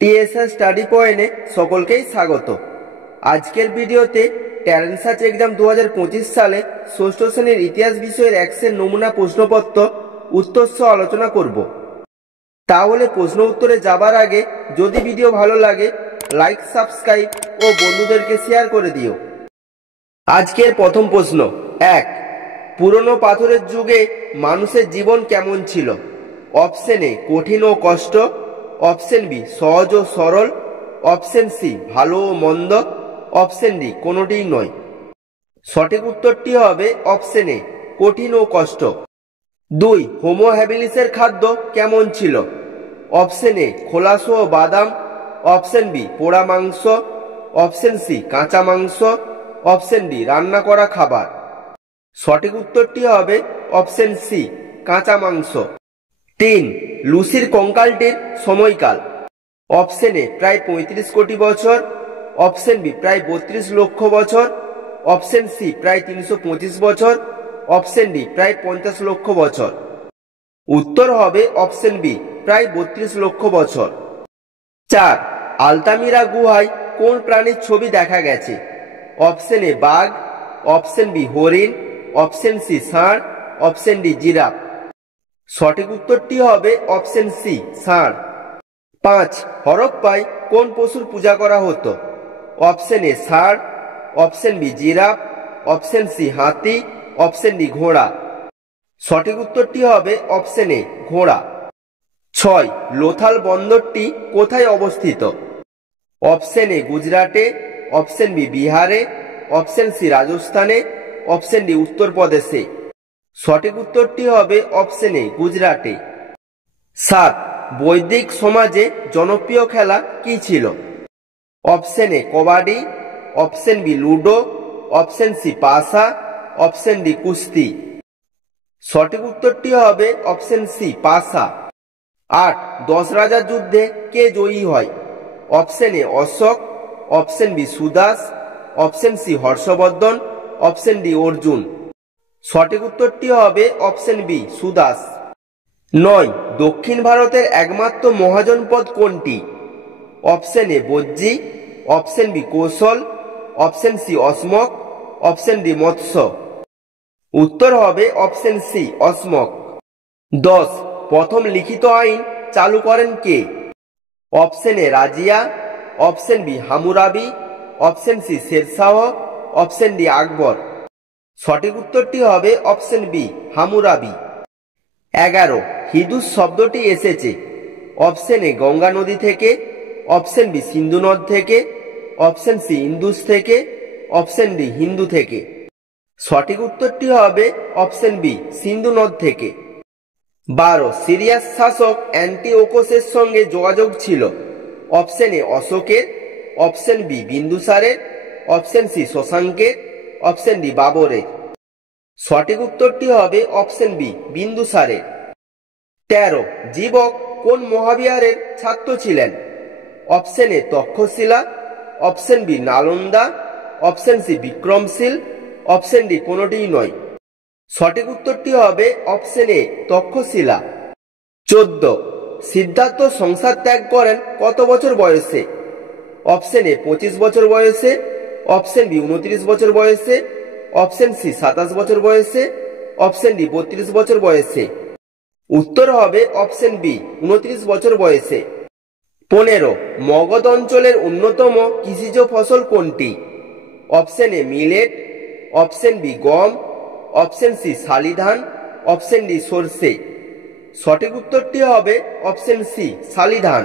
TSR study পয়েন্টে সকলকেই স্বাগত। আজকের ভিডিওতে ট্যালেন্ট সার্চ এক্সাম 2025 সালে ষষ্ঠ শ্রেণীর ইতিহাস বিষয়ের এক্সের নমুনা প্রশ্নপত্র উত্তর সহ আলোচনা করব। তাহলে প্রশ্ন উত্তরে যাবার আগে যদি ভিডিও ভালো লাগে লাইক, সাবস্ক্রাইব ও বন্ধুদেরকে শেয়ার করে দিও। আজকের প্রথম প্রশ্ন 1, পুরনো পাথরের যুগে মানুষের জীবন কেমন ছিল? অপশন এ কঠিন ও কষ্ট, অপশন বি সহজ ও সরল, অপশন সি ভালো ও মন্দ, অপশন ডি কোনোটিই নয়। সঠিক উত্তরটি হবে অপশন এ কঠিন ও কষ্ট। 2, হোমো হ্যাবিলিসের খাদ্য কেমন ছিল? অপশন এ খোলাস ও বাদাম, অপশন বি পোড়া মাংস, অপশন সি কাঁচা মাংস, অপশন ডি রান্না করা খাবার। সঠিক উত্তরটি হবে অপশন সি কাঁচা মাংস। 3, লুসির কঙ্কালটির সময়কাল। অপশন এ প্রায় 35 কোটি বছর, অপশন বি প্রায় 32 লক্ষ বছর, অপশন সি প্রায় 325 বছর, অপশন ডি প্রায় 50 লক্ষ বছর। উত্তর হবে অপশন বি প্রায় 32 লক্ষ বছর। 4, আলতামিরা গুহায় কোন প্রাণীর ছবি দেখা গেছে? অপশন এ বাঘ, অপশন বি হরিণ, অপশন সি ষাঁড়, অপশন ডি জিরাফ। সঠিক উত্তরটি হবে অপশন সি ষাঁড়। 5, হরপ্পায় কোন পশুর পূজা করা হতো? অপশন এ ষাঁড়, option B giraffe, option C হাতি, অপশন ডি ঘোড়া। সঠিক উত্তরটি হবে অপশন এ ঘোড়া। 6, লোথাল বন্দরটি কোথায় অবস্থিত? অপশন এ গুজরাটে, অপশন বি বিহারে, অপশন সি রাজস্থানে, অপশন ডি উত্তরপ্রদেশে। সঠিক উত্তরটি হবে অপশন এ গুজরাটে। 7, বৈদিক সমাজে জনপ্রিয় খেলা কি ছিল? Option A kabaddi, option B ludo, option C পাশা, অপশন ডি কুস্তি। সঠিক উত্তরটি হবে অপশন সি পাশা। 8, 10 রাজার যুদ্ধে কে জয়ী হয়? Option A Ashok, option B Sudas, option C Harshavardhan, option D Arjun. সঠিক উত্তরটি হবে অপশন বি সুদাস। 9, দক্ষিণ ভারতের একমাত্র মহাজনপদ কোনটি? অপশন এ বজ্জী, অপশন বি কৌশল, অপশন সি অসমক, অপশন ডি মৎস্য। উত্তর হবে অপশন সি অসমক। 10, প্রথম লিখিত আইন চালু করেন কে? Option A Razia, option B Hammurabi, option C Shershah, option D Akbar. সঠিক উত্তরটি হবে অপশন বি হামুরাবি। 11, হিদুস শব্দটি এসেছে? অপশন এ গঙ্গা নদী থেকে, অপশন বি সিন্ধু নদ থেকে, অপশন সি ইন্দুস থেকে, অপশন ডি হিন্দু থেকে। সঠিক উত্তরটি হবে অপশন বি সিন্ধু নদ থেকে। 12, সিরিয়ার শাসক অ্যান্টিওকোসের সঙ্গে যোগাযোগ ছিল? অপশন এ অশোকের, অপশন বি বিন্দুসারের, অপশন সি শশাঙ্কের, অপশন ডি বাবরের। সঠিক উত্তরটি হবে অপশন বি বিন্দুসারের। 13, জীবক কোন মহাবিহারের ছাত্র ছিলেন? Option A Taxila, option B Nalanda, option C Vikramshila, option D কোনোটিই নয়। সঠিক উত্তরটি হবে অপশন এ তক্ষশিলা। 14, সিদ্ধার্থ সংসার ত্যাগ করেন কত বছর বয়সে? অপশন এ 25 বছর বয়সে, অপশন বি 29 বছর বয়সে, অপশন সি 27 বছর বয়সে, অপশন ডি 32 বছর বয়সে। উত্তর হবে অপশন বি 29 বছর বয়সে। 15, মগধ অঞ্চলের অন্যতম কৃষিজ ফসল কোনটি? Option A millet, option B গম, অপশন সি শালি ধান, অপশন ডি সরষে। সঠিক উত্তরটি হবে অপশন সি শালি ধান।